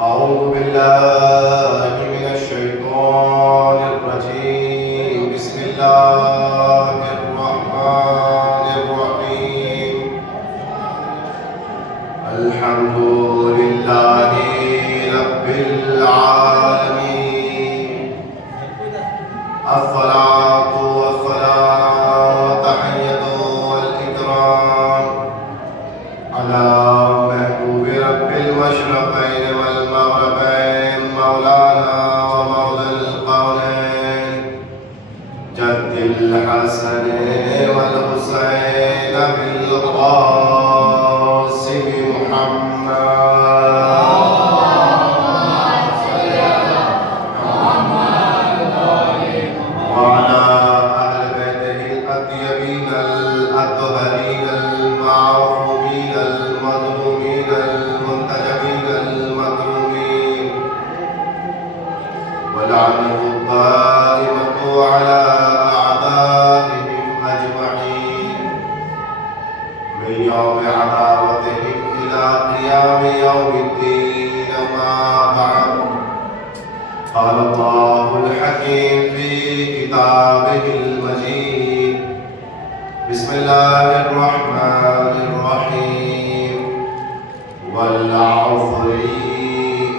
أعوذ بالله من الشيطان الرجيم. بسم الله الرحمن الرحيم. الحمد لله رب العالمين. الصلاة والسلام والتحية والإكرام على محبوب رب المشرقين والمغربين مولانا ومولى القولين جد الحسن والحسين بالقاسم محمد وعلى أهل بيته الأطيبين الأطهرين المعصومين المظلومين المنتجبين المكرومين ولعنه الدائمة على أعدائهم أجمعين من يوم عداوتهم إلى قيام يوم الدين. ما بعد، قال الله الحكيم في كتابه المجيد. بسم الله الرحمن الرحيم. والعصر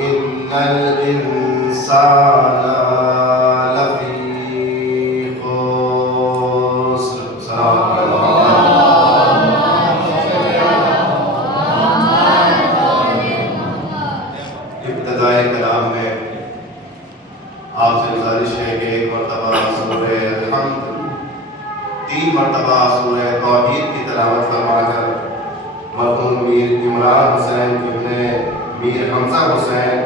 إن الإنسان لفي خسر. صدق الله. ابتدائے کلام میں آپ سے گزارش ہے کہ ایک مرتبہ سورہ الحمد، 3 مرتبہ سورہ توحید کی تلاوت فرما کر مرحوم میر عمران حسین ابن میر حمزہ حسین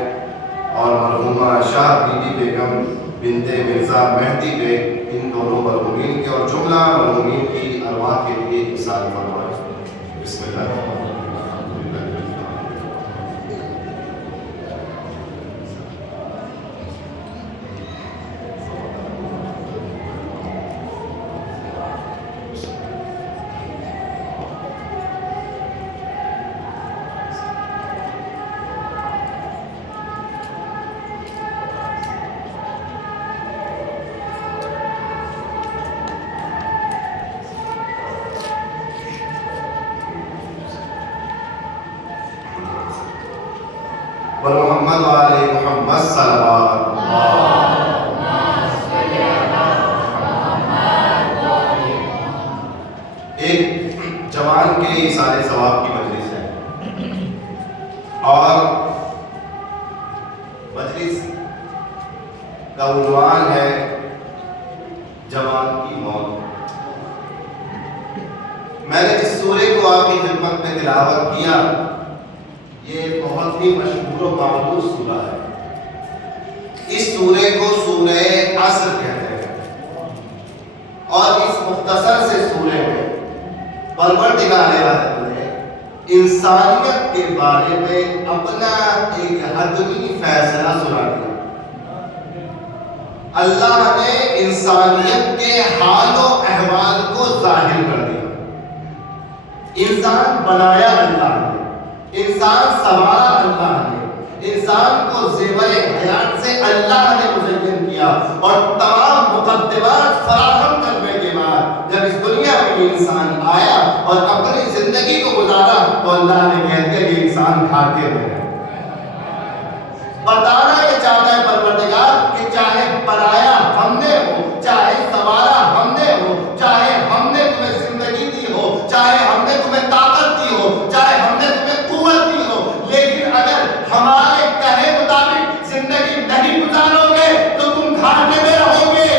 اور مرحومہ شاہ بی بی بیگم بنت مرزا مہدی بیگ، ان دونوں مرحومین کے اور جملہ مرحومین کی ارواح کے لیے احسان فرمائے. بسم اللہ الرحمن الرحیم. محمد وآل محمد صلوات. ایک جوان کے اثارے ثواب کی مجلس ہے اور مجلس کا عنوان ہے جوان کی موت. میں نے جس سورے کو آپ کی خدمت میں تلاوت کیا یہ بہت ہی مشہور و معروف سورہ ہے. اس سورے کو سورہ عصر کہتے ہیں اور اس مختصر سے سورے میں پروردگار عالم نے انسانیت کے بارے میں اپنا ایک حتمی فیصلہ سنا دیا. اللہ نے انسانیت کے حال و احوال کو ظاہر کر دیا. انسان بنایا اللہ نے، انسان سنوارا اللہ نے، انسان کو زیور حیات سے اللہ نے مزین کیا اور تمام مقدمات فراہم کرنے کے بعد جب اس دنیا میں یہ انسان آیا اور اپنی زندگی کو گزارا تو اللہ نے کہہ دیا کہ انسان گھاٹے میں ہے. بتانا یہ چاہتا ہے پروردگار کہ چاہے پرایا ہم نے ہو، چاہے سنوارا ہم نے ہو، چاہے ہم نے تمہیں زندگی دی ہو، چاہے ہم نے تمہیں طاقت دی ہو، چاہے ہم نے تمہیں قوت دی ہو، لیکن اگر ہمارے کہے مطابق زندگی نہیں گزارو گے تو تم گھاٹے میں رہو گے.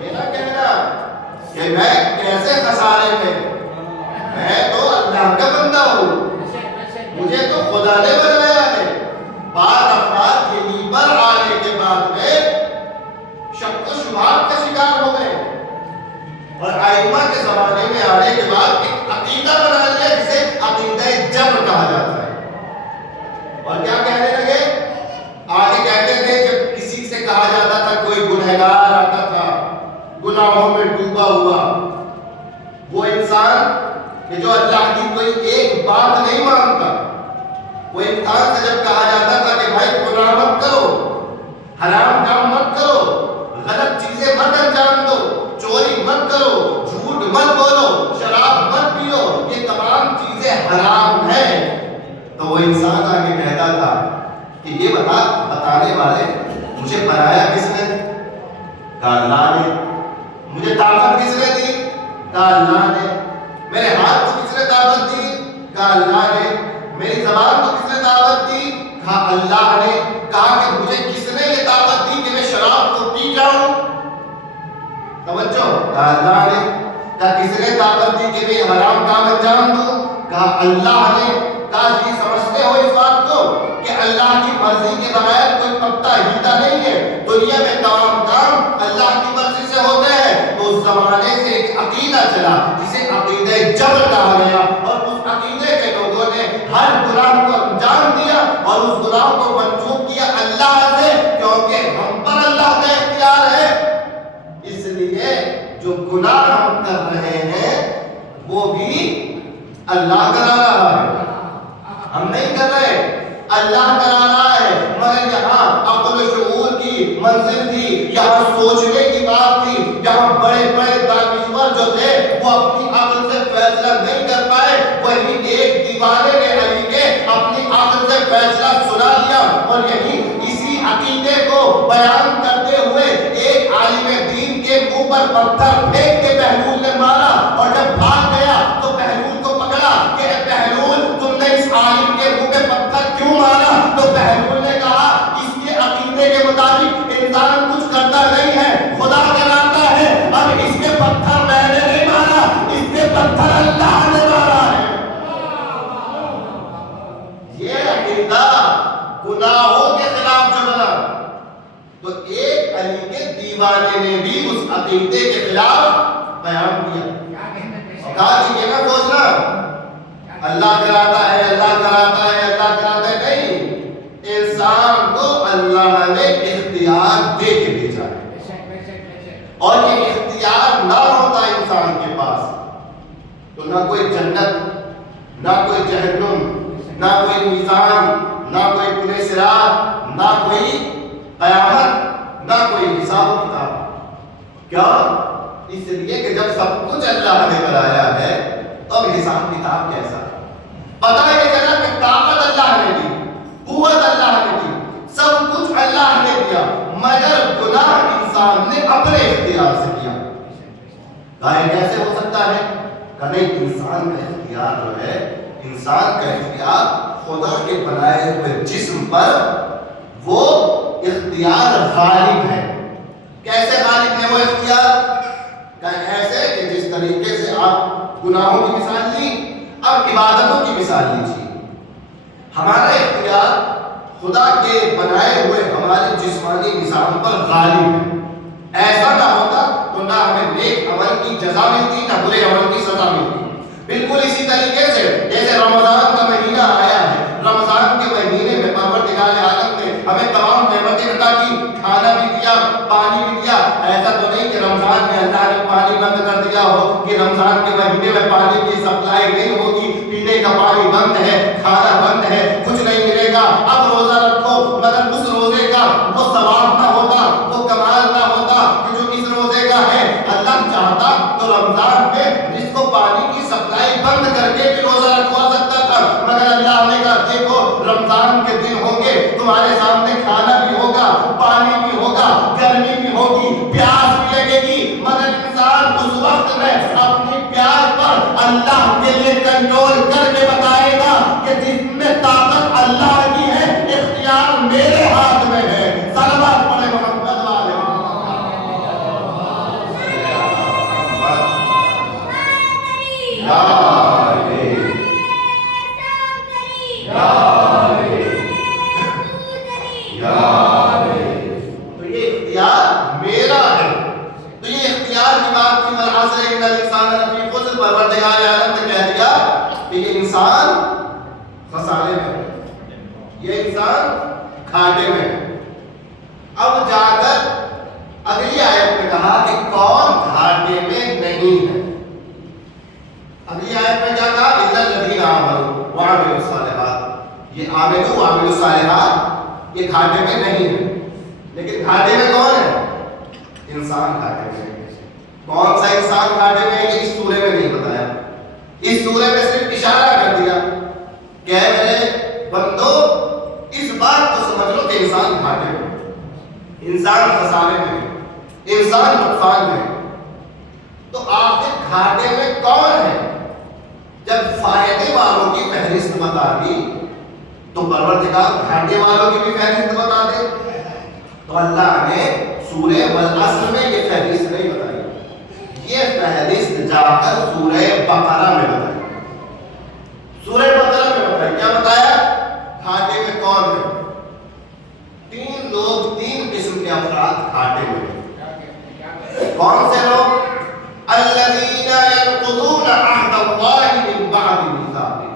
میرا کہنا کہ میں کیسے خسارے میں، میں تو اللہ کا بندہ ہوں، مجھے تو خدا نے بنایا ہے. بعض افراد دینی پر آنے کے بعد میں شک و شبہات کا شکار ہو گئے اور ائمہ کے زمانے میں آنے کے بعد ایک عقیدہ بنا لیا جسے عقیدہ جبر کہا جاتا ہے. اور کیا کہنے لگے؟ آگے کہتے تھے جب کسی سے کہا جاتا تھا کوئی گنہگار آتا تھا گناہوں میں ڈوبا ہوا، وہ انسان کہ جو اللہ کی کوئی ایک بات نہیں مانتا، وہ انسان سے جب کہا جاتا تھا کہ بھائی گناہ مت کرو، حرام کام مت کرو، غلط چیزیں مت انجام دو، چوری مت کرو، جھوٹ مت بولو، شراب مت پیو، یہ تمام چیزیں حرام ہیں، تو وہ انسان آگے کہتا تھا کہ یہ بتانے والے مجھے بنایا کس نے؟ کہا اللہ نے۔ مجھے طاقت کس نے دی؟ کہا اللہ نے۔ میرے ہاتھ کو کس نے طاقت دی؟ کہا اللہ نے۔ میری زبان کو کس نے طاقت دی؟ کہا اللہ نے۔ کہا کہ مجھے کس نے یہ طاقت دی کہ میں شراب کو پی جاؤں؟ توجہ، کہا اللہ نے۔ کہا کس نے طاقت دی کہ میں حرام کام انجام دوں؟ کہا اللہ نے۔ کہا یہ سمجھتے ہو اس بات کو کہ اللہ کی مرضی کے بغیر کوئی پتا ہلتا نہیں ہے، دنیا میں تمام کام اللہ کی مرضی سے ہوتے ہیں۔ تو اس زمانے سے ایک عقیدہ چلا جسے عقیدہ جبر کہا گیا، اور اس عقیدے کے لوگوں نے ہر گناہ کو انجام دیا اور اس گناہ کو منسوب کیا اللہ سے، کیونکہ ہم پر اللہ کا اختیار ہے۔ اس لیے جو گناہ ہم کر رہے ہیں وہ بھی اللہ کرا رہا ہے، ہم نہیں کر رہے، اللہ کرا رہا ہے۔ مگر یہاں عقل و شعور کی منزل تھی، یہاں سوچنے کی بات تھی، جہاں بڑے بڑے دانشور جو تھے وہ اپنی عقل سے فیصلہ نہیں کر پائے، وہی ایک دیوانے نے علی کے اپنی عقل سے فیصلہ سنا لیا، اور یہی اسی عقیدے کو بیان کرتے ہوئے ایک عالم دین کے منہ پر پتھر پھینک کے بہلول نے مارا، اور جب بھاگ گیا تو بہلول کو پکڑا کہ اے بہلول تم نے اس عالم کے منہ پہ پتھر کیوں مارا؟ تو بہلول نے کہا اس کے عقیدے کے مطابق انسان کچھ کرتا نہیں ہے، خدا کراتا ہے، اب اس کے پتھر میں نے نہیں مارا، اس کے پتھر اللہ نے مارا ہے۔ یہ عقیدہ گناہوں کے خلاف جو بنا، تو ایک علی کے دیوانے نے بھی اس عقیدے کے خلاف بیان کیا، کہا کہ یہ نہ سوچنا اللہ کراتا ہے، اللہ کراتا ہے، اللہ کراتا ہے، نہیں، انسان کو اللہ نے اختیار دے کے بھیجا ہے، اور یہ اختیار نہ ہوتا انسان کے پاس تو نہ کوئی جنت، نہ کوئی جہنم، نہ کوئی میزان، نہ کوئی پل صراط، نہ کوئی قیامت، نہ کوئی حساب و کتاب۔ کیا؟ اس لیے کہ جب سب کچھ اللہ نے بنایا ہے تو اب حساب کتاب کیسا؟ پتہ یہ چلا کہ طاقت اللہ نے دی، قوت اللہ نے دی، سب کچھ اللہ نے دیا، مگر گناہ انسان نے اپنے اختیار سے کیا۔ کہا کیسے ہو سکتا ہے؟ کہ نہیں، انسان کا اختیار جو ہے، انسان کا اختیار خدا کے بنائے ہوئے جسم پر وہ اختیار غالب ہے۔ کیسے غالب ہے وہ اختیار؟ کہ ایسے کہ جس طریقے سے آپ گناہوں کی مثال لی، اب عبادتوں کی مثال لیجیے۔ ہمارا اختیار خدا کے بنائے ہوئے ہمارے جسمانی نظام پر غالب ہے، ایسا نہ ہوتا تو نہ ہمیں نیک عمل کی جزا ملتی، نہ برے عمل کی سزا ملتی۔ بالکل اسی طریقے سے جیسے رمضان کا مہینہ آیا ہے، رمضان کے مہینے میں پروردگار عالم نے ہمیں تمام نعمتیں عطا کی، کھانا بھی دیا، پانی بھی دیا۔ ایسا تو نہیں کہ رمضان میں اللہ نے پانی بند کر دیا ہو کہ رمضان کے مہینے میں پانی کی سپلائی نہیں ہوگی، پینے کا پانی بند ہے، کھانا بند ہے، کچھ نہیں ملے گا، اب روزہ رکھو، مگر اس روزے کا وہ ثواب نہ ہوتا، وہ کمال نہ ہوتا کہ جو اس روزے کا ہے۔ اللہ چاہتا تو رمضان میں جس کو پانی کی سپلائی بند کر کے بھی روزہ رکھوا سکتا تھا، مگر اللہ نے کہا دیکھو رمضان کے دن ہوں گے، تمہارے سامنے کھانا بھی ہوگا، پانی بھی ہوگا، گرمی بھی ہوگی، پیاس بھی لگے گی، مگر انسان اس وقت میں اپنی پیاس پر اللہ کے لیے کنٹرول کر کے بتائے گا کہ جس میں طاقت اللہ کی ہے، اختیار میرے ہاتھ میں ہے۔ صلوات پڑھے محمد والے۔ تو یہ اختیار میرا ہے، تو یہ اختیار کی بات کی ملحاظ ہے، ان الانسان لفی خسر، پروردگار عالم نے کہہ دیا کہ یہ انسان خسارے میں ہے، یہ انسان گھاٹے میں ہے۔ اب جا کر اگلی آیت میں کہا کہ کون گھاٹے میں نہیں ہے۔ اگلی آیت میں کیا کہا؟ اِلَّا الَّذِينَ آمَنُوا وَعَمِلُوا الصَّالِحَاتِ، یہ عامل و عامل الصالحات یہ گھاٹے میں نہیں ہے، لیکن گھاٹے میں کون ہے؟ انسان گھاٹے میں ہے۔ کون سا انسان گھاٹے میں ہے یہ اس سورے میں نہیں بتایا، اس سورے میں صرف اشارہ کر دیا کہ اے میرے بندو اس بات کو سمجھ لو کہ انسان گھاٹے میں ہے، انسان خسارے میں ہے، انسان نقصان میں ہے۔ تو آخر گھاٹے میں کون ہے؟ جب فائدے والوں کی فہرست بتا دی تو پروردگار گھاٹے والوں کی بھی فہرست بتا دے؟ تو اللہ نے سورہ والعصر میں یہ فہرست نہیں بتائی، یہ فہرست جا کر سورہ بقرہ میں بتائی۔ سورہ بقرہ میں بتائی، کیا بتایا؟ گھاٹے میں کون ہے؟ تین لوگ، تین قسم کے افراد گھاٹے میں ہیں۔ کون سے لوگ؟ الذین ينقضون عہد اللہ من بعد میثاقہ،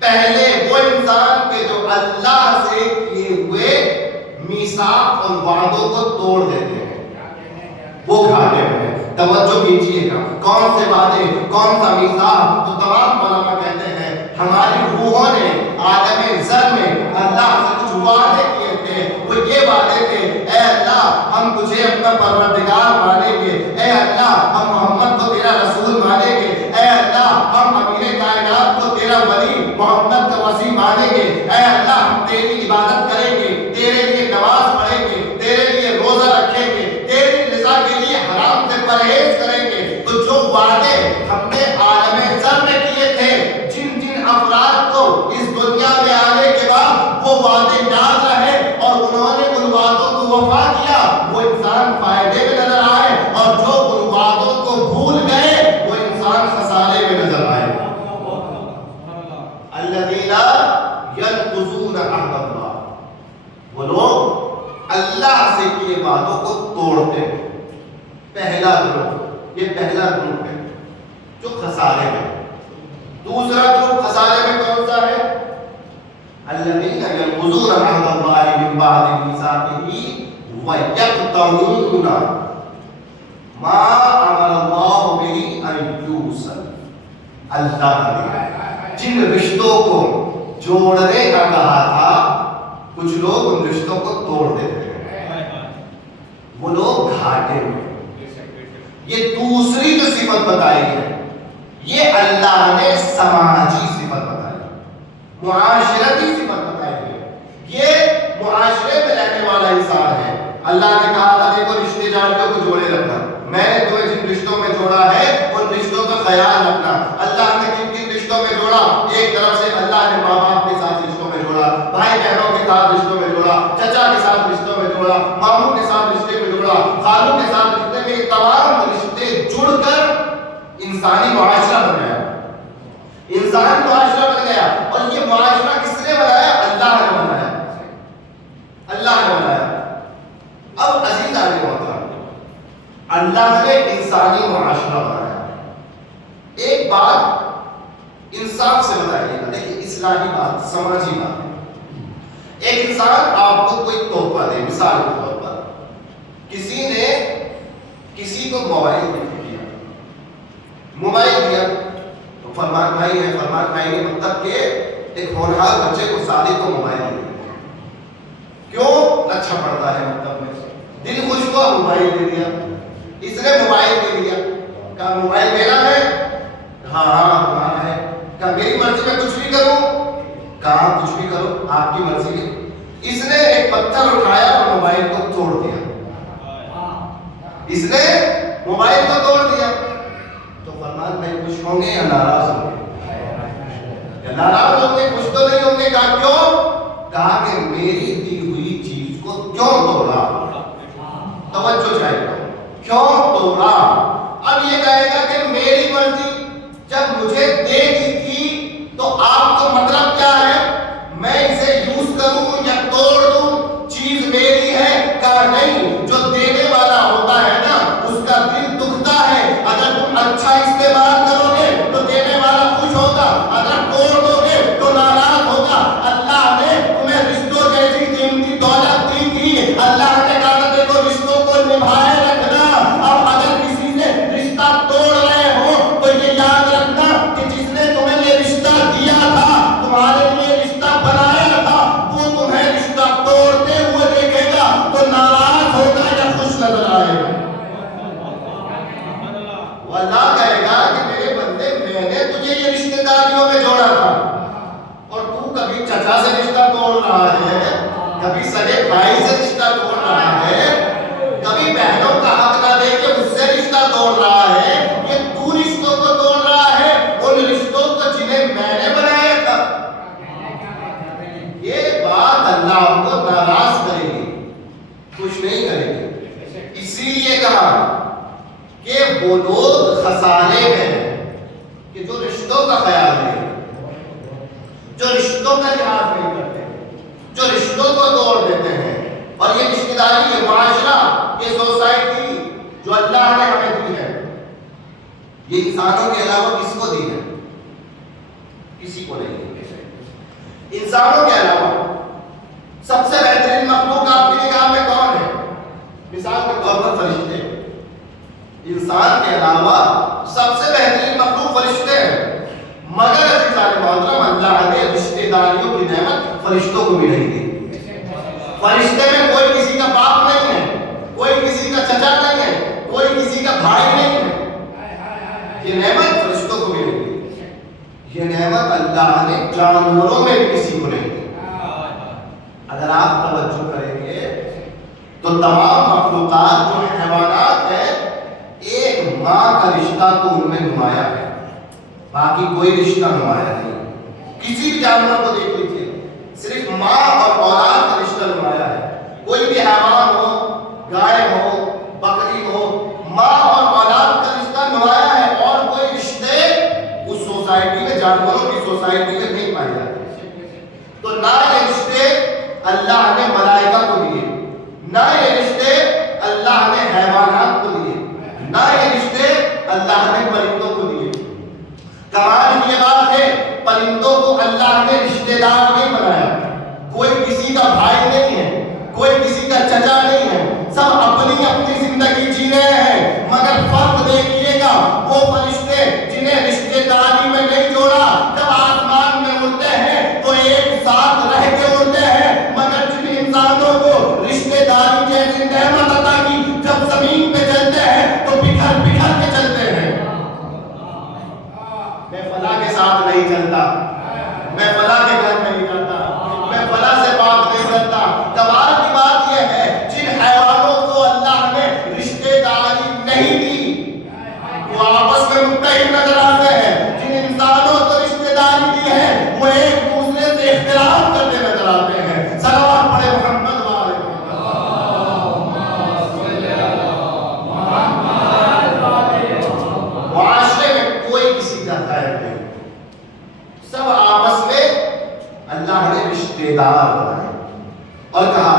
پہلے وہ انسان کے جو اللہ سے کیے ہوئے میثاق اور وعدوں کو توڑ دیتے ہیں، وہ گھاٹے میں ہیں۔ توجہ کیجیے گا، کون سے وعدے، کون سا میثاق؟ تو تمام علماء کہتے ہیں ہماری روحوں نے عالم زر میں اللہ سے کچھ وعدے کیے تھے، وہ یہ وعدے تھے اے اللہ ہم تجھے اپنا پروردگار مانیں گے، اے اللہ ہم محمد کو تیرا رسول مانیں گے، اے اللہ ہم امیر کائنات کو تیرا ولی محمد کا وصی مانیں گے، اے اللہ ہم تیری عبادت کریں گے، تیرے لیے نماز پڑھیں گے، تیرے لیے روزہ رکھیں گے، تیری رضا کے لیے حرام سے پرہیز کریں گے۔ تو جو وعدے ہم نے عالم زر میں کیے تھے، جن جن افراد کو اس دنیا میں آنے کے بعد وہ وعدے یاد رہے اور انہوں نے ان وعدوں کو وفا کیا، وہ انسان فائدے میں نظر آئے، اور جو ان وعدوں کو بھول گئے وہ انسان خسارے میں نظر آئے۔ الذین ینقضون عہد اللہ، وہ لوگ اللہ سے کیے وعدوں کو توڑتے ہیں۔ پہلا گروہ، یہ پہلا گروہ ہے جو خسارے میں۔ دوسرا گروہ خسارے میں کون سا ہے؟ الذین ینقضون عہد اللہ من بعد میثاقہ ویقطعون ما امر اللہ بہ ان یوصل، اللہ نے جن رشتوں کو جوڑنے کا کہا تھا کچھ لوگ ان رشتوں کو توڑ دیتے ہیں، وہ لوگ گھاٹے میں۔ یہ دوسری جو صفت بتائی ہے یہ اللہ نے سماجی صفت بتائی، معاشرتی صفت بتائی ہے، یہ معاشرے میں رہنے والا انسان ہے۔ اللہ نے کہا تھا دیکھو رشتے داروں کو جوڑے رکھنا، میں نے تمہیں جن رشتوں میں جوڑا ہے ان رشتوں کا خیال رکھنا۔ اللہ نے کن کن رشتوں میں جوڑا؟ ایک طرف سے اللہ نے ماں باپ کے ساتھ رشتوں میں جوڑا، بھائی بہنوں کے ساتھ رشتوں میں جوڑا، چچا کے ساتھ رشتوں میں جوڑا، ماموں کے ساتھ رشتے میں جوڑا، خالوں کے ساتھ رشتے میں، یہ تمام رشتے جڑ کر انسانی معاشرہ بن گیا، انسانی معاشرہ بن گیا۔ اور یہ معاشرہ کس نے بنایا؟ اللہ نے بنایا، اللہ نے بنایا۔ اب عزیزان محترم، اللہ نے انسانی معاشرہ بنایا، ایک بات انصاف سے بتائیے گا، دیکھیں اصلاحی بات، سماجی بات۔ ایک انسان آپ کو کوئی تحفہ دے، مثال کے طور پر کسی نے کسی کو موبائل دیا، موبائل دیا تو فرمان بھائی ہے، فرمان بھائی نے مطلب کہ ایک ہونہار بچے کو صادق کو موبائل دیا، کیوں؟ اچھا پڑھتا ہے، مطلب میں دل خوش ہوا موبائل دے دیا۔ اس نے موبائل دے دیا، کہا موبائل میرا ہے؟ ہاں ہاں تمہارا ہے۔ کہا میری مرضی میں کچھ بھی کروں؟ کہا کچھ بھی کرو، آپ کی مرضی ہے۔ اس نے ایک پتھر اٹھایا اور موبائل کو توڑ دیا، اس نے موبائل کو توڑ دیا، تو فرمان بھائی خوش ہوں گے یا ناراض ہوں گے؟ یا ناراض ہوں گے، خوش تو نہیں ہوں گے۔ کہا کیوں؟ کہا کہ میری دی ہوئی چیز کو کیوں توڑا؟ توجہ چاہیے، کیوں توڑا؟ اب یہ کہے گا کہ میری مرضی، جب مجھے دے دی تھی تو آپ کو مطلب کیا ہے؟ میں اسے یوز کروں یا توڑ دوں؟ چیز میری ہے؟ کہا نہیں، جو دینے والا ہوتا ہے نا اس کا دل دکھتا ہے، اگر تم اچھا استعمال کرو گے تو دینے والا خوش ہوگا، اگر توڑ دو گے تو ناراض ہوگا۔ اللہ نے تمہیں رشتوں جیسی قیمتی دولت دی تھی، اللہ نے کہا دیکھو رشتوں کو نبھائے رکھنا۔ اب اگر کسی سے رشتہ توڑ رہے ہو تو یہ یاد رکھنا کہ جس نے تمہیں یہ رشتہ دیا کبھی چچا سے رشتہ توڑ رہا ہے، کبھی سگے بھائی سے رشتہ توڑ رہا ہے، کبھی بہنوں کا حق نہ دے کے اس سے رشتہ توڑ رہا ہے. یہ تو رشتوں کو توڑ رہا ہے، ان رشتوں کو جنہیں میں نے بنایا تھا. یہ بات اللہ کو ناراض کرے گی، خوش نہیں کرے گی. اسی لیے کہا کہ وہ لوگ خسارے میں کہ جو رشتوں کا خیال نہیں، جو رشتوں کا لحاظ نہیں کرتے، جو رشتوں کو توڑ دیتے ہیں. اور یہ رشتہ داری، یہ معاشرہ، یہ سوسائٹی جو اللہ نے ہمیں دی ہے، یہ انسانوں کے علاوہ کس کو دی ہے؟ کسی کو نہیں دی. انسانوں کے علاوہ سب سے بہترین مخلوق آپ کی نگاہ میں کون ہے؟ مثال کے طور پر فرشتے. انسان کے علاوہ سب سے بہترین مخلوق فرشتے ہیں. مگر عزیزان محترم، اللہ نے رشتہ داریوں کی نعمت فرشتوں کو بھی نہیں دی. فرشتے میں کوئی کسی کا باپ نہیں ہے، کوئی کسی کا چچا نہیں ہے، کوئی کسی کا بھائی نہیں ہے. یہ نعمت فرشتوں کو بھی نہیں دی. یہ نعمت اللہ نے جانوروں میں بھی کسی کو نہیں دی. اگر آپ توجہ کریں گے تو تمام مخلوقات جو حیوانات ہیں، ایک ماں کا رشتہ تو ان میں نمایاں ہے، باقی کوئی رشتہ نمایاں نہیں. کسی بھی جانور کو دیکھ لیجیے، صرف ماں اور اولاد کا رشتہ نمایاں ہے. کوئی بھی حیوان ہو، گائے ہو، بکری ہو، ماں اور اولاد کا رشتہ نمایاں ہے. اور کوئی رشتے اس سوسائٹی میں، جانوروں کی سوسائٹی میں نہیں پائے جاتے. تو نہ یہ رشتے اللہ نے ملائکہ کو دیے، نہ یہ رشتے اللہ نے حیوانات کو دیے، نہ یہ رشتے اللہ نے پرندوں کو دیے. کمال یہ بات ہے، پرندوں کو اللہ نے رشتہ دار نہیں بنایا. کوئی کسی کا بھائی نہیں ہے، کوئی کسی کا چچا نہیں ہے، سب اپنی اپنی زندگی جی رہے ہیں. مگر فرق دیکھیے گا، وہ فرشتے جنہیں رشتہ داری میں نہیں جوڑا، جب آسمان میں اڑتے ہیں تو ایک ساتھ رہ کے اڑتے ہیں. مگر جن انسانوں کو رشتہ داری جیسی نعمت عطا کی، جب زمین پہ چلتے ہیں تو بکھر بکھر کے چلتے ہیں. میں فلاں کے ساتھ نہیں چلتا، میں فلاں کے گھر نہیں کرتا، میں فلاں سے بات نہیں کرتا. کمال کی بات یہ ہے، جن حیوانوں کو اللہ نے رشتہ داری نہیں دی، وہ آپس میں متحد نظر آتے ہیں. جن انسانوں کو رشتہ داری دی ہے، وہ ایک دوسرے سے اختلاف کرتے نظر آتے ہیں. صلوات پڑھے محمد والے. معاشرے میں کوئی کسی کا خیر نہیں، سب آپس میں اللہ نے رشتہ دار بنائے. اور کہا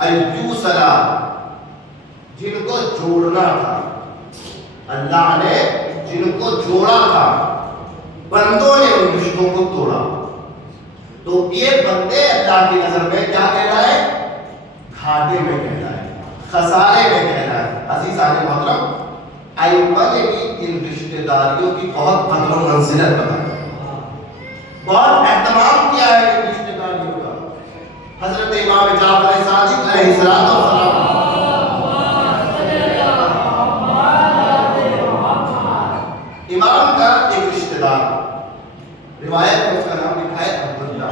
ایوسلا، جن کو جوڑنا تھا، اللہ نے جن کو جوڑا تھا، بندوں نے ان رشتوں کو توڑا. تو یہ بندے اللہ کی نظر میں کیا کہلائے؟ گھاٹے میں کہلائے، خسارے میں کہلائے. عزیزان محترم، ائمہ نے بھی ان رشتہ داریوں کی بہت قدر و منزلت بتائی، بہت اہتمام کیا ہے ان رشتہ داریوں کا. حضرت امام جعفر صادق علیہ السلام، امام کا ایک رشتہ دار، روایت میں اس کا نام لکھا ہے عبداللہ.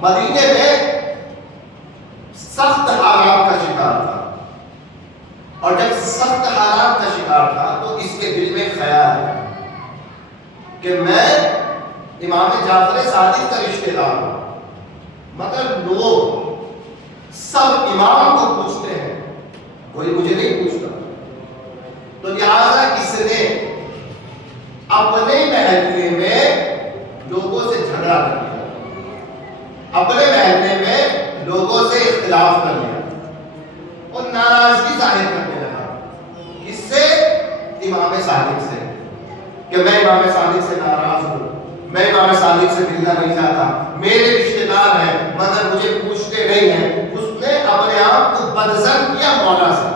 مدینے میں سخت حالات کا شکار تھا، اور جب سخت حالات کا شکار تھا تو اس کے دل میں خیال ہے کہ میں امام جعفر صادق کا رشتہ دار ہوں، مگر لوگ سب امام کو پوچھتے ہیں، کوئی مجھے نہیں پوچھتا. تو لہذا اس نے اپنے محلے میں لوگوں سے جھگڑا کر لیا، اپنے محلے میں لوگوں سے اختلاف کر لیا اور ناراضگی ظاہر کرنے لگا. اس سے امام صادق سے کہ میں امام صادق سے ناراض ہوں، میں امام صادق سے ملنا نہیں چاہتا، میرے رشتہ دار ہیں مگر مجھے پوچھتے نہیں ہیں. اس نے اپنے آپ کو بدظن کیا مولا سے.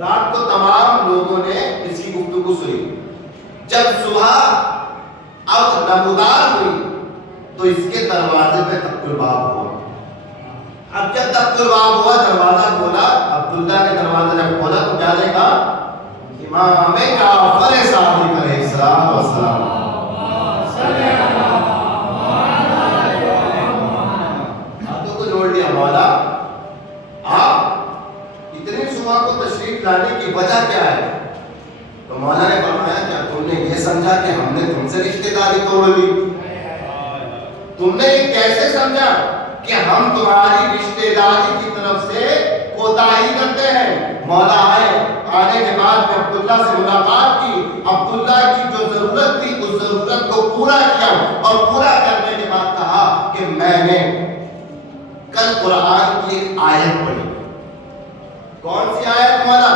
رات کو تمام لوگوں نے اس کی گفتگو سنی. جب صبح اب نمودار ہوئی تو اس کے دروازے پہ دق الباب ہوا. اب جب دق الباب ہوا، دروازہ کھولا، عبداللہ نے دروازہ جب کھولا تو کیا دیکھا؟ امام جعفر صادق علیہ السلام. ہوئی؟ تم نے یہ کیسے سمجھا کہ ہم تمہاری رشتہ داری کی طرف سے کوتاہی کرتے ہیں؟ مولا آنے کے بعد میں عبداللہ سے ملاقات کی، عبداللہ کی جو ضرورت تھی اس ضرورت کو پورا کیا، اور پورا کرنے کے بعد کہا کہ میں نے کل قرآن کی ایک آیت پڑھی۔ کون سی آیت مولا؟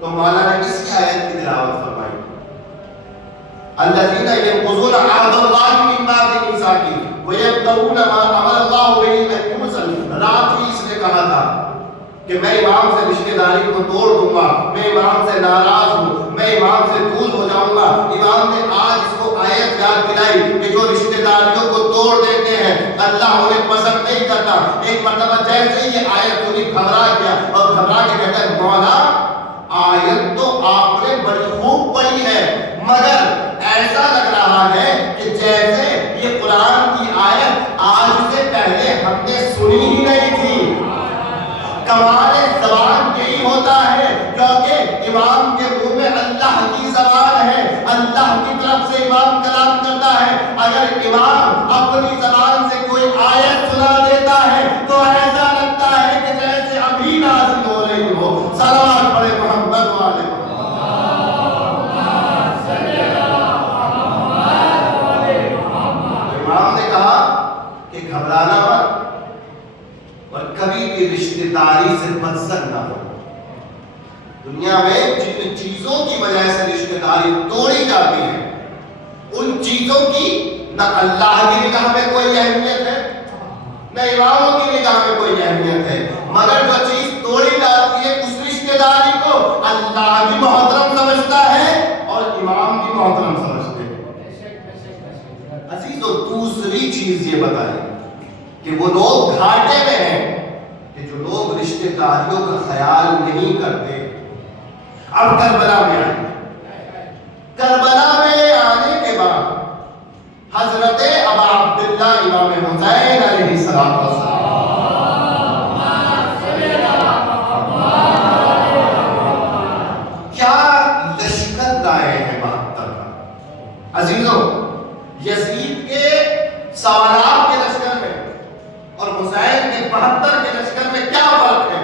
تو مولا نے اسی آیت کی تلاوت فرمائی، الذین ینقضون عہد اللہ من بعد میثاقہ ویبتغون ما امر اللہ بہ ان یوصل۔ رات ہی اس نے کہا تھا کہ میں امام سے رشتہ داری کو توڑ دوں گا، میں امام سے ناراض ہوں، میں امام سے دور ہو جاؤں گا۔ امام نے آج اس کو آیت یاد دلائی کہ جو رشتہ داریوں کو توڑ دیتے ہیں اللہ انہیں پسند نہیں کرتا۔ ایک مرتبہ جیسے ہی یہ آیت سنی گھبرا گیا اور گھبرا کے کہتا ہے مولا آیت تو آپ نے بڑی خوب پڑھی ہے، مگر ایسا لگ رہا ہے کہ جیسے یہ قرآن کی آیت آج سے پہلے ہم نے سنی ہی نہیں تھی۔ کمال زبان یہی ہوتا ہے کیونکہ امام کے منہ میں اللہ کی زبان ہے، اللہ کی طرف سے امام کلام کرتا ہے۔ اگر امام اپنی زبان سے کوئی آیت سنا دیتا ہے تو ایسا لگتا ہے کہ جیسے ابھی نازل ہو رہی ہو۔ صلوات پڑھے محمد والے امام نے کہا کہ گھبرانا مت اور کبھی بھی رشتہ داری سے بدسر نہ ہو۔ دنیا میں جن چیزوں کی وجہ سے رشتہ داری توڑی جاتی ہے ان چیزوں کی نہ اللہ کی نگاہ میں کوئی اہمیت ہے نہ اماموں کی نگاہ میں کوئی اہمیت ہے، مگر جو چیز توڑی جاتی ہے اس رشتہ داری کو اللہ بھی محترم سمجھتا ہے اور امام بھی محترم سمجھتے ہیں۔ عزیزو دوسری چیز یہ بتائیں کہ وہ لوگ گھاٹے میں ہیں کہ جو لوگ رشتہ داریوں کا خیال نہیں کرتے۔ اب کربلا میں آئے، کربلا میں آنے کے بعد حضرت ابا عبداللہ امام حسین علیہ السلام کیا لشکر لائے ہیں 72 کا۔ عزیزو یزید کے سوالات کے لشکر میں اور حسین کے 72 کے لشکر میں کیا فرق ہے؟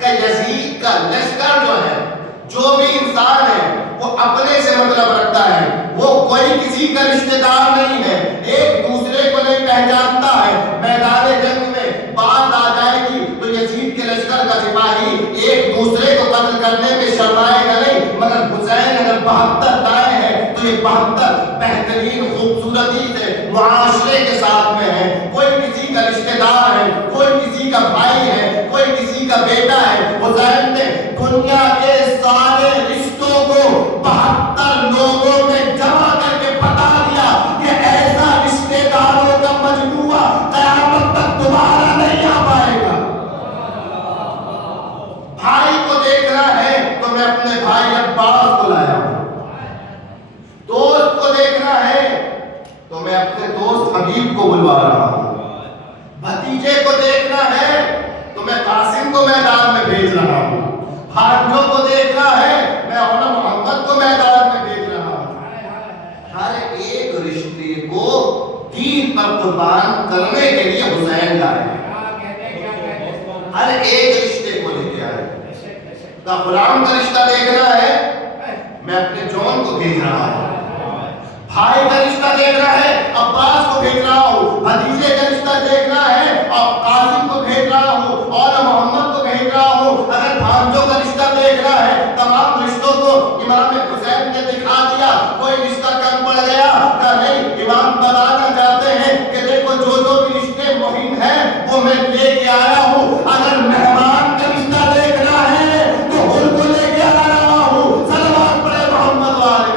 کہ یزید کا لشکر جو ہے، جو بھی انسان ہے وہ اپنے سے مطلب رکھتا ہے، وہ کوئی کسی کا رشتہ دار نہیں ہے، ایک دوسرے کو نہیں پہچانتا ہے۔ میدان جنگ میں بات آ جائے گی تو یزید کے لشکر کا سپاہی ایک دوسرے کو قتل کرنے میں شرمائے گا نہیں، مگر حسین اگر 72 لائے ہیں تو یہ 72 بہترین خوبصورتی سے معاشرے کے ساتھ میں ہے۔ کوئی کسی کا رشتہ دار ہے، کوئی کسی کا بھائی ہے، کوئی کسی کا بیٹا ہے۔ حسین نے دنیا کے سارے رشتوں کو 72 لوگوں میں جمع کر کے بتا دیا کہ ایسا رشتہ داروں کا مجموعہ قیامت تک دوبارہ نہیں آ پائے گا۔ بھائی کو دیکھنا ہے تو میں اپنے بھائی عباس کو لایا ہوں، دوست کو دیکھنا ہے تو میں اپنے دوست حبیب کو بلوا رہا ہوں، بھتیجے کو دیکھنا ہے تو میں قاسم کو میدان میں بھیج رہا ہوں، بھانجوں کو دیکھنا ہے میں اولا محمد کو میدان میں بھیج رہا ہوں۔ ہر ایک رشتے کو دین پر قربان کرنے کے لیے حسین لائے، ہر ایک رشتے کو لے کے آئے۔ غلام کا رشتہ دیکھنا ہے میں اپنے جون کو بھیج رہا ہوں، بھائی کا رشتہ دیکھنا ہے عباس کو بھیج رہا ہوں، بھتیجے کا رشتہ دیکھنا ہے اور قاسم کو بھیج رہا ہوں اور محمد کو بھیج رہا ہوں۔ اگر بھانجوں کا رشتہ دیکھنا ہے تمام رشتوں کو امام حسین نے دکھا دیا، کوئی رشتہ کم پڑ گیا کہ نہیں، امام بتانا چاہتے ہیں کہ دیکھو جو بھی رشتے مہم ہیں وہ میں لے کے آیا ہوں۔ اگر مہمان کا رشتہ دیکھنا ہے تو ان کو لے کے آ رہا ہوں۔ صلوات پڑھے محمد والے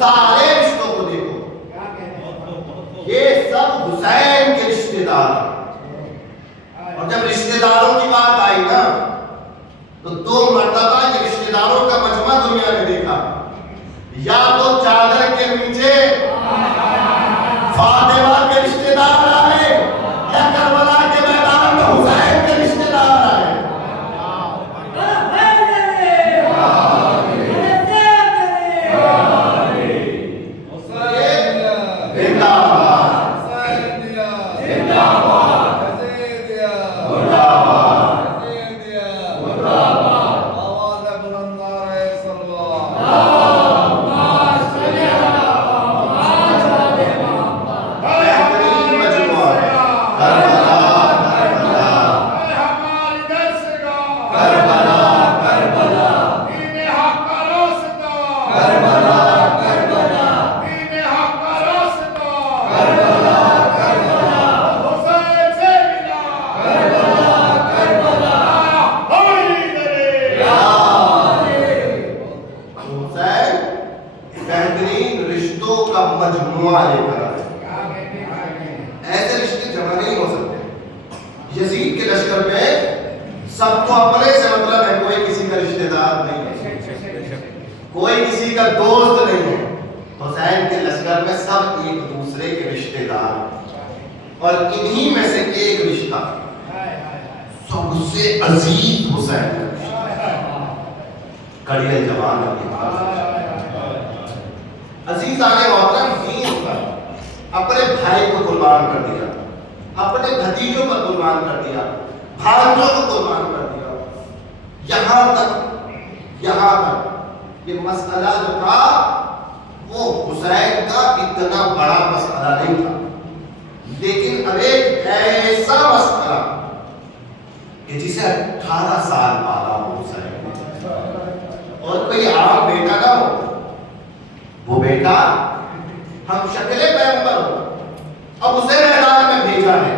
سارے رشتوں کو دیکھو، یہ سب حسین کے رشتہ دار ہیں۔ اور جب رشتہ داروں کی بات آئی نا تو 2 مرتبہ یہ رشتہ داروں کا مجمع دنیا نے دیکھا، یا تو چادر کے نیچے فاطمہ کے رشتہ دار آئے یا کربلا کے میدان میں حسین کے رشتہ دار آئے۔ دھواں لے کر آئے. ایسے رشتے جمع نہیں ہو سکتے. یزید کے لشکر میں سب کو اپنے سے مطلب ہے, کوئی کسی کا رشتہ دار نہیں ہے, کوئی کسی کا دوست نہیں ہے. حسین کے لشکر میں سب ایک دوسرے کے رشتہ دار ہیں, اور انہی میں سے ایک رشتہ سب سے عزیز حسین کا رشتہ, کڑیے جوان عزیز آنے محترم دین پر اپنے بھائی کو قربان کر دیا, اپنے بھتیجوں پر قربان کر دیا, بھانجوں کو قربان کر دیا. یہاں تک یہ مسئلہ جو تھا وہ حسین کا اتنا بڑا مسئلہ نہیں تھا, لیکن اب ایک ایسا مسئلہ کہ جسے 18 سال پالا ہو حسین, اور کوئی عام بیٹا نہ ہو, وہ بیٹا ہم شکل پیغمبر ہو, اب اسے میدان میں بھیجا ہے.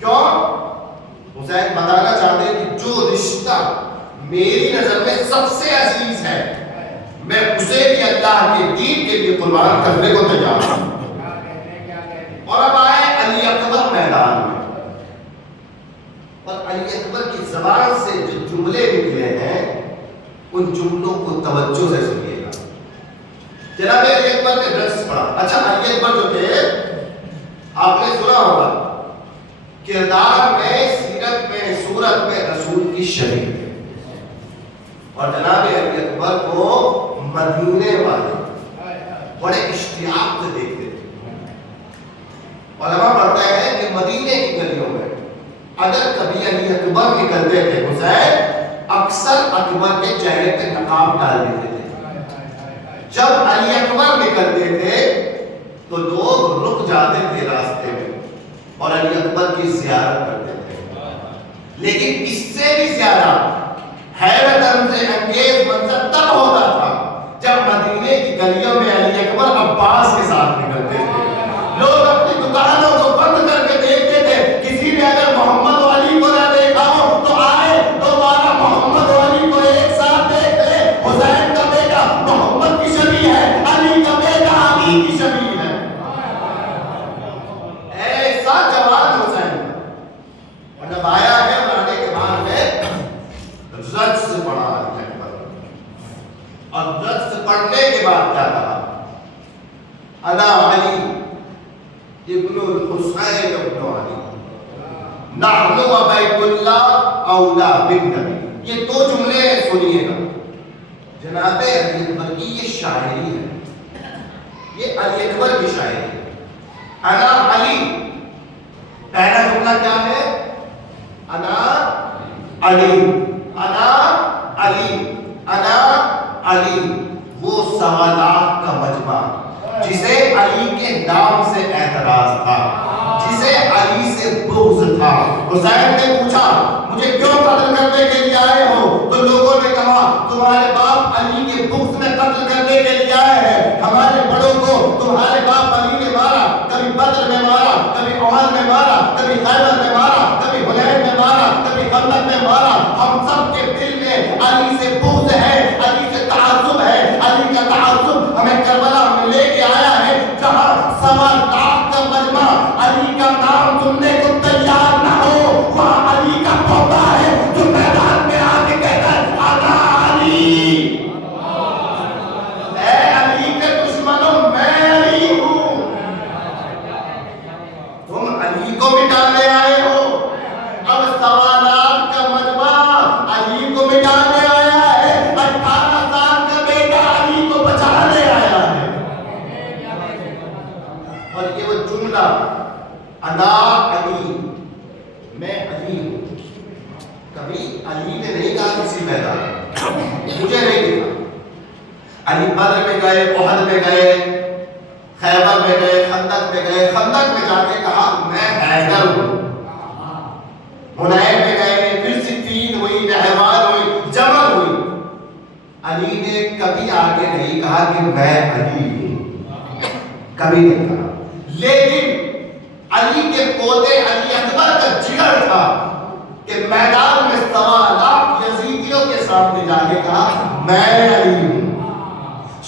کیوں؟ حسین بتانا چاہتے ہیں کہ جو رشتہ میری نظر میں سب سے عزیز ہے, میں اسے بھی اللہ کے دین کے لیے قربان کرنے کو تیار ہوں. اور اب آئے علی اکبر میدان میں, اور علی اکبر کی زبان سے جو جملے نکلے ہیں ان جملوں کو توجہ سے سنیے گا. جناب علی اکبر نے درس پڑھا. اچھا, علی اکبر جو تھے آپ نے سنا ہوگا کردار میں, سیرت میں, صورت میں رسول کی شبیہ تھے, اور جناب علی اکبر کو مدینے والے بڑے اشتیاق سے دیکھتے تھے. علماء پڑھتے ہیں کہ مدینے کی گلیوں میں اگر کبھی علی اکبر نکلتے تھے حسین اکثر اکبر کے چہرے پہ نقاب ڈال دیتے تھے. جب علی اکبر نکلتے تھے تو لوگ رک جاتے تھے راستے میں اور علی اکبر کی زیارت کرتے تھے. لیکن اس سے بھی زیادہ حیرت سے انگیز منظر تب ہوتا تھا جب مدینے کی گلیوں میں علی اکبر عباس کے ساتھ نکلتے تھے. لوگ اپنی دکانوں کو بند کر کے دیکھتے تھے, کسی نے اگر محمد و علی کو نہ دیکھا ہو تو آئے دوبارہ محمد و علی کو ایک ساتھ دیکھ لے. حسین کا بیٹا محمد کی شبیہ ہے, علی کا بیٹا علی کی شبیہ ہے. ایسا جوان حسین, اور جب آیا ہے اور آنے کے بعد میں رج سے پڑھا علی اکبر, اور رج سے پڑھنے کے بعد کیا کہا, انا علی ابن الحسین ابن علی نحن و بیت اللہ اولا بالنبی. یہ دو جملے سنیے گا. جناب علی اکبر کی یہ شاعری ہے, یہ علی اکبر کی شاعری ہے. انا علی, پہلا جملہ کیا ہے, انا علی, انا علی, انا علی, وہ سوالات کا مجمع جسے علی کے نام سے اعتراض تھا, جسے علی سے بغض تھا. حسین نے پوچھا مجھے کیوں قتل کرنے کے لیے آئے ہو, تو لوگوں نے کہا تمہارے باپ علی کے بغض میں قتل کرنے کے لیے آئے ہیں. ہمارے بڑوں کو تمہارے باپ علی نے مارا, کبھی بدر میں مارا, کبھی احد میں مارا, کبھی خیبر میں مارا, کبھی حنین میں مارا, کبھی خندق میں مارا. ہم سب کے دل میں علی سے بغض ہے, علی سے تعصب ہے. علی کا تعصب ہمیں کربلا میں لے کے آیا ہے جہاں سوا لاکھ کا مجمع علی کا نام سننے کو تیار نہ ہو, وہاں علی کا پوتا ہے جو میدان میں آ کے کہتا ہے انا علی. اے علی کے دشمنوں, میں علی ہوں. تم علی کو مٹانے آئے ہو, اب سوا لاکھ کا مجمع علی کو مٹانے آیا ہے, 18 سال کا بیٹا علی کو بچانے آیا ہے. اور یہ وہ جملہ انا علی, میں علی ہوں, کبھی علی نے نہیں کہا کسی میدان, مجھے نہیں کہا. علی بدر میں گئے, احد میں گئے, خیبر میں گئے, خندق میں گئے, خندق میں جا کے کہا میں حیدر ہوں. حنین میں گئے, پھر صفین ہوئی, نہروان ہوئی, جمل ہوئی. علی نے کبھی آگے نہیں کہا کہ میں علی ہوں, کبھی نہیں کہا. لیکن علی کے پوتے علی اکبر کا جگر تھا کہ میدان میں سوا لاکھ یزیدیوں کے سامنے جا کے کہا میں علی ہوں.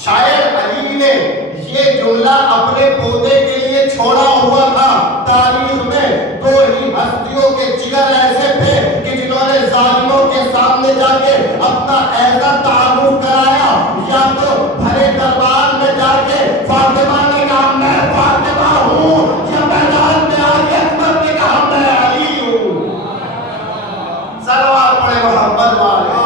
شاید علی نے یہ جملہ اپنے پودے کے لیے چھوڑا ہوا تھا. تاریخ میں دو ہی ہستیوں کے جگر ایسے تھے کہ جنہوں نے ظالموں کے سامنے جا کے اپنا ایسا تعارف کرایا. یا تو بھرے دربار میں جا کے فاطمہ نے کہا میں فاطمہ ہوں, یا میدان میں آ کے اکبر نے کہا میں علی ہوں. سلوات پڑھے محمد والے.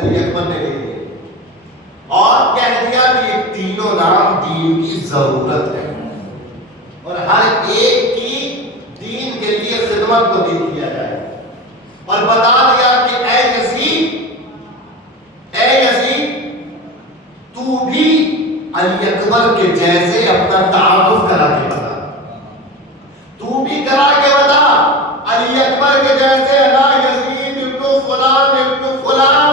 علی اکبر نے لے لیے اور کہہ دیا ضرورت ہے اور ہر ایک کی دین کے لیے خدمت کو بھی کیا جائے اور بتا دیا کہ اے یزید تو بھی علی اکبر کے جیسے اپنا تعارف کرا کے بتا، تو بھی کرا کے بتا علی اکبر کے جیسے نا یزید ابن فلان ابن فلان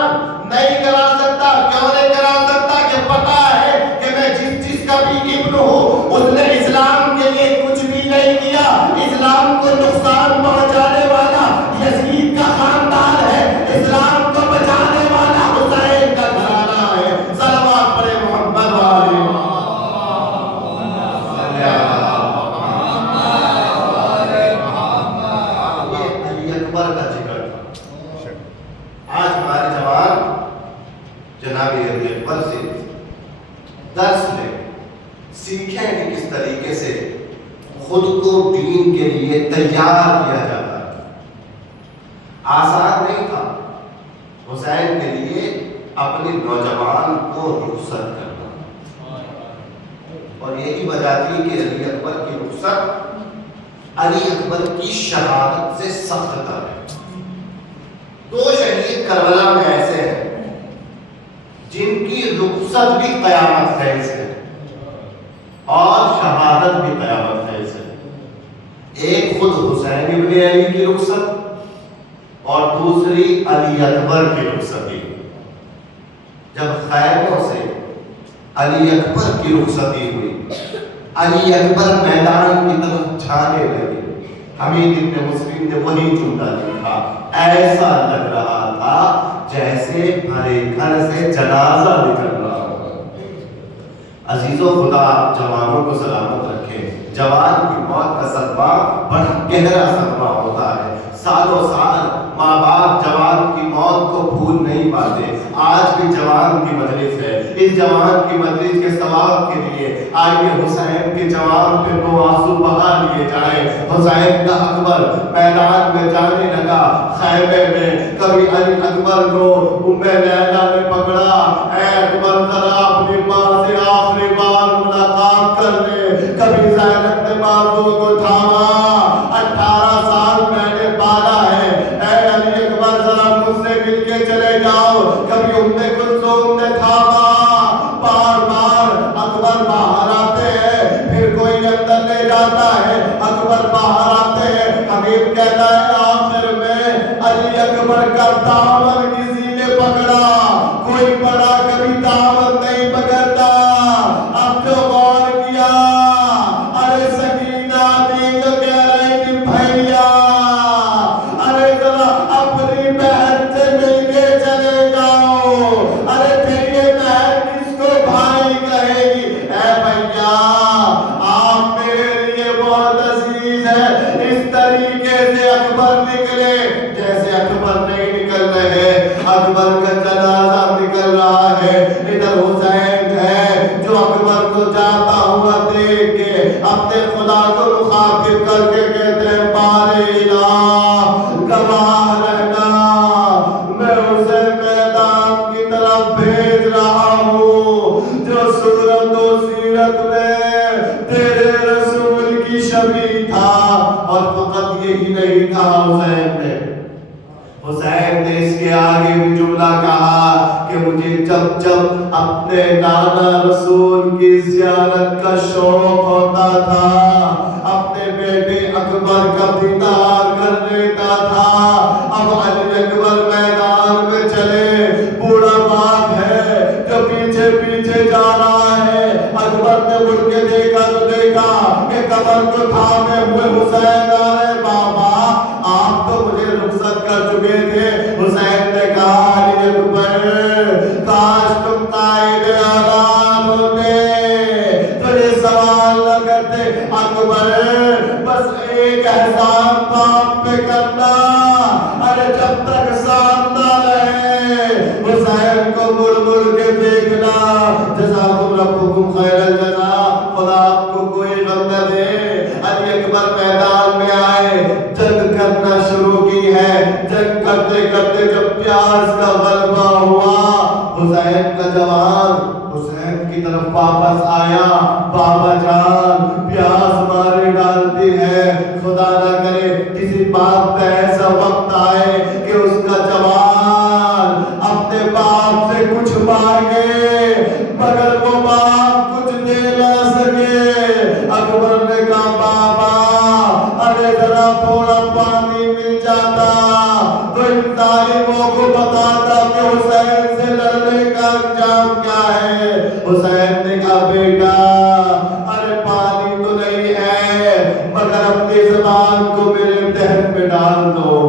نہیں کرا سکتا۔ کیوں نہیں کرا سکتا؟ کہ پتا ہے کہ میں جس کا بھی ابن ہوں اس نے اسلام کے لیے کچھ بھی نہیں کیا، اسلام کو نقصان پہنچانے والا یزید کا خاندان ہے، اسلام کو بچانے والا حسین کا گھرانہ ہے۔ صلوات پڑھے محمد والے علی اکبر کا ذکر تھا۔ آج ہمارے جوان جناب علی اکبر سے درس لیں، سیکھیں کہ کس طریقے سے خود کو دین کے لیے تیار کیا جاتا ہے۔ آسان نہیں تھا حسین کے لیے اپنے نوجوان کو رخصت کرنا، اور یہی وجہ تھی کہ علی اکبر کی رخصت علی اکبر کی شہادت سے سخت تر ہے۔ دو شہید کربلا میں ایسے ہیں جن کی رخصت بھی قیامت خیز ہے اور شہادت بھی قیامت خیز ہے۔ ایک خود حسین ابن علی کی رخصت اور دوسری علی اکبر کی رخصتی۔ جب خیموں سے علی اکبر کی رخصتی ہوئی، علی اکبر میدان کی طرف جھانکنے لگے۔ حمید ابن مسلم نے وہی جملہ لکھا، ایسا لگ رہا تھا جیسے بھرے گھر سے جنازہ نکل رہا ہو۔ عزیزو، خدا جوانوں کو سلامت رکھے۔ جوان کی موت کا صدمہ بڑا گہرا صدمہ ہوتا ہے۔ سالوں سال ماں باپ جوان کی موت کو بھول نہیں پاتے۔ آج بھی جوان کی مجلس ہے، اس جوان کی مجلس کے ثواب کے لیے آئیے حسین کے جوان پہ دو آنسو بہا لیے جائیں۔ حسین کا اکبر میدان میں جانے لگا، خیمے میں کبھی علی اکبر کو ام لیلا نے پکڑا، اے اکبر ذرا اپنی ماں سے آخری بار ملاقات کر لے۔ کبھی زینب نے بازو کو تھاما، 18 سال میں نے پالا ہے، اے علی اکبر ذرا مجھ سے مل کے چلے جاؤ۔ کبھی ام کلثوم نے تھاما، بار بار اکبر باہر آتے ہیں، پھر کوئی اندر لے جاتا ہے، اکبر باہر آتے ہیں۔ حبیب کہتا ہے آخر میں علی اکبر کا دامن کسی نے پکڑا، کوئی بڑا کبھی دامن نہیں پکڑتا۔ اب جو غور کیا، ارے سکینہ دی تو کہہ رہی تھی بھائیا، ارے ذرا اپنی بہن سے مل کے چلے جاؤ، ارے پھر یہ بہن کس کو بھائی کہے گی؟ اے بھائیا، آپ میرے لیے بہت عزیز ہے۔ اس طریقے سے اکبر نکلے جیسے اکبر نہیں نکل رہے، اکبر کا جنازہ نکل رہا ہے، ادھر حسین ہے جو اکبر کو جاتا ہوا دیکھ کے اپنے خدا کو مخاطب کر کے کہتے ہیں بارے الہ گواہ رہنا، میں اسے میدان کی طرف بھیج رہا ہوں جو صورت و سیرت میں تیرے رسول کی شبیہ تھا۔ اور فقط یہی نہیں کہا حسین نے اس کے آگے بھی جملہ کہا کہ مجھے جب جب اپنے نانا رسول کی زیارت کا شوق ہوتا تھا، اپنے بیٹے اکبر کا دیدار کر لیتا تھا۔ اب علی اکبر میدان میں چلے، بوڑھا باپ ہے جو پیچھے پیچھے جا رہا ہے۔ اکبر نے مڑ کے دیکھا تو دیکھا کہ کمر کو تھامے ہوئے حسین آ رہے۔ بابا آپ تو مجھے رخصت کر چکے تھے۔ حسین نے کہا علی اکبر کاش تم تائب اعلان ہوتے تو یہ سوال نہ کرتے۔ اکبر بس ایک احسان باپ پہ کرنا، ارے جب تک سامنا رہے حسین کو مڑ مڑ کے دیکھنا۔ جزاکم ربکم خیر الجزا، خدا آپ کو کوئی غم نہ دے۔ علی اکبر میدان میں آئے، حسین کا جوان حسین کی طرف واپس آیا. بابا جان پیاس مارے ڈالتی ہے, خدا نہ کرے کسی باپ کا ایسا وقت آئے کہ اس کا جوان اپنے باپ سے کچھ مانگے مگر وہ باپ کچھ دے نہ سکے. اکبر نے کہا بابا ارے ذرا تھوڑا پانی مل جاتا تو ان ظالموں کو بتاتا کہ حسین سے لڑنے کا انجام کیا ہے. حسین نے کہا بیٹا ارے پانی تو نہیں ہے مگر اپنی زبان کو میرے دہن میں ڈال دو.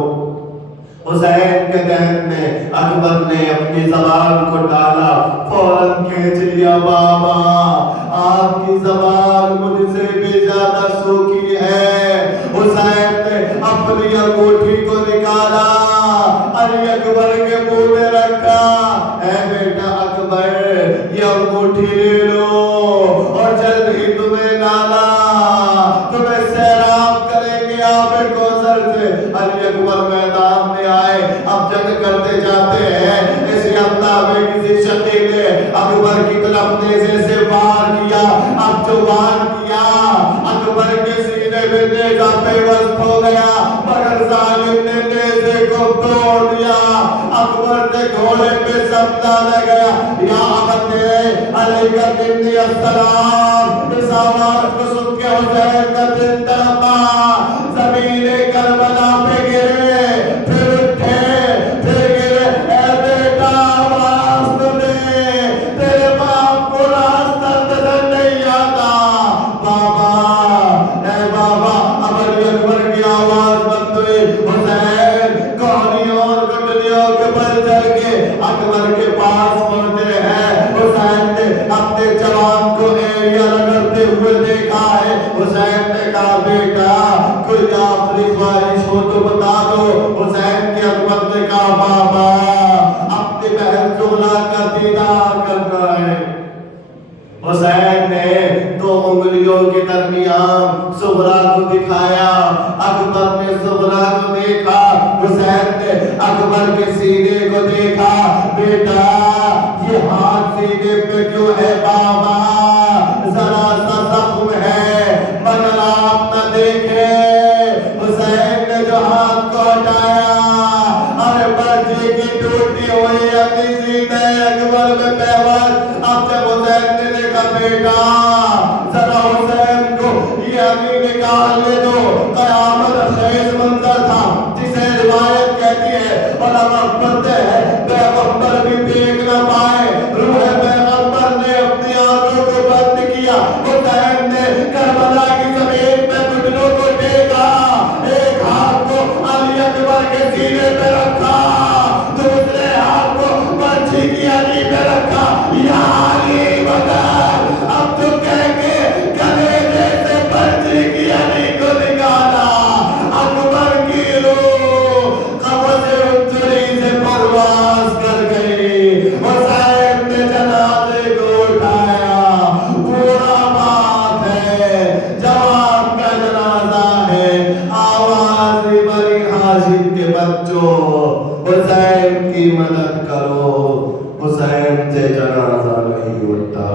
حسین کے دہن میں اکبر نے اپنی زبان کو ڈالا, فوراً کھینچ لیا. بابا آپ کی زبان مجھ سے بھی زیادہ سوکھی ہے. حسین نے اپنی انگوٹھی کو نکالا, علی اکبر کے منہ میں رکھا. اے بیٹا اکبر یہ انگوٹھی لے لو اور جلد ہی تمہیں لالا تمہیں سیراب کریں گے آب کوثر سے. علی اکبر میدان میں آئے, اب جنگ کرتے جاتے ہیں. اسی اللہ میں کسی شقی نے اکبر کی طرف نیزے سے وار کیا. اب جو وار کیا اکبر کے سینے میں نیزہ پیوست ہو گیا مگر ظالم نے نیزے کو توڑ دیا. اکبر نے گھوڑے پہ سمجھا لے گیا یا ابت علیہ منی السلام. اس آواز کو سن کے حسین کا دل تڑپا, زمین کربلا پہ گرے, پھر اٹھے پھر گرے. اے بیٹا آواز تو دے, تیرے باپ کو راستہ نظر نہیں آتا. بابا اے بابا. اب علی اکبر کی آواز بند ہوئی. حسین کوہنیوں اور گڈلیوں کے بل چل کے اکبر کے پاس پہنچے ہیں. حسین نے اپنے جوان کو ایریا رگڑتے ہوئے دیکھا ہے. حسین نے کہا بیٹا کوئی آخری خواہش ہو تو بتا دو. حسین کے اکبر نے کہا بابا اپنی بہن زہرا کا دیدار کرنا ہے. حسین نے دو انگلیوں کے درمیان زہرا کو دکھایا. اکبر نے زہرا کو دیکھا, حسین نے اکبر کے سینے کو دیکھا. بیٹا یہ ہاتھ سینے پہ کیوں ہے بابا؟ ذرا سا زخم ہے مگر آپ نہ دیکھیں. حسین نے جو ہاتھ کو ہٹایا ارے برجی کی ٹوٹی ہوئی اپنی سینے اکبر میں پیوست. اب جب حسین نے دیکھا بیٹا ذرا حسین کو یہ ابھی نکال لے دو. قیامت خیز منظر تھا جسے روایت کہتی ہے اور ہم پڑھتے ہیں پیغمبر بھی دیکھ نہ پائے. روح پیغمبر نے اپنی آنکھوں کو بند کیا. حسین نے کربلا کی زمین پہ گھٹنوں کو ٹیکا, ایک ہاتھ کو علی اکبر کے سینے پہ رکھا, دوسرے ہاتھ کو برچھی کی علی پہ رکھا. یا علی بدر اب تو کہہ کے کلیجے سے برچھی کی علی کو نکالا. اکبر کی روح قبض انجری سے پرواز کر گئی. حسین نے جنازے کو اٹھایا. پورا بات ہے جواب کا جنازہ ہے. آواز بنی ہاشم کے بچوں حسین کی مدد کرو. حسین سے جنازہ نہیں ہوتا.